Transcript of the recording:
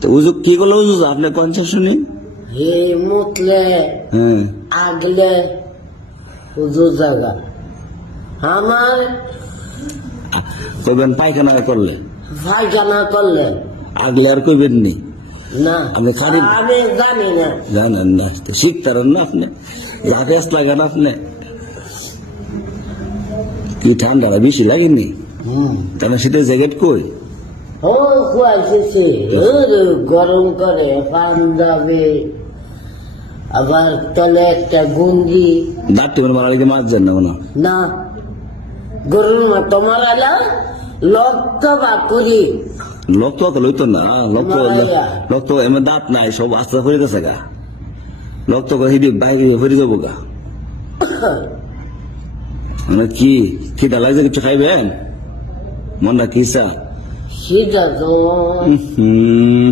তো উজু কি করলো উজু আপনি পঞ্চাশ শুনি হে মুতলে হ্যাঁ আগলে উজু জায়গা আমার কইবেন পায়খানা করলে পায়খানা করলে আগলে আর কইবেন নি না আপনি খালি আমি জানি না জানেন না তো শিখতারেন না আপনি লাফেস লাগান আপনি কি ঠান্ডা বেশি লাগেনি তাহলে শীতের জ্যাকেট কই ও খুয়াইছে গরম করে পাঞ্জাবে আবার তলে একটা গুঞ্জি দাঁত টিমের মারা লিখে মাছ যান না কোনো না গরুর মতো মারালা লক্ত বাপুরি লোক তো লইতো না লোক তো এমন দাঁত নাই সব আস্তে আস্তে ফিরে গা লোক তো বাইরে ফিরে যাবো গা মানে কি খিদা লাগছে কিছু খাইবেন মনটা কিসা সেটা তো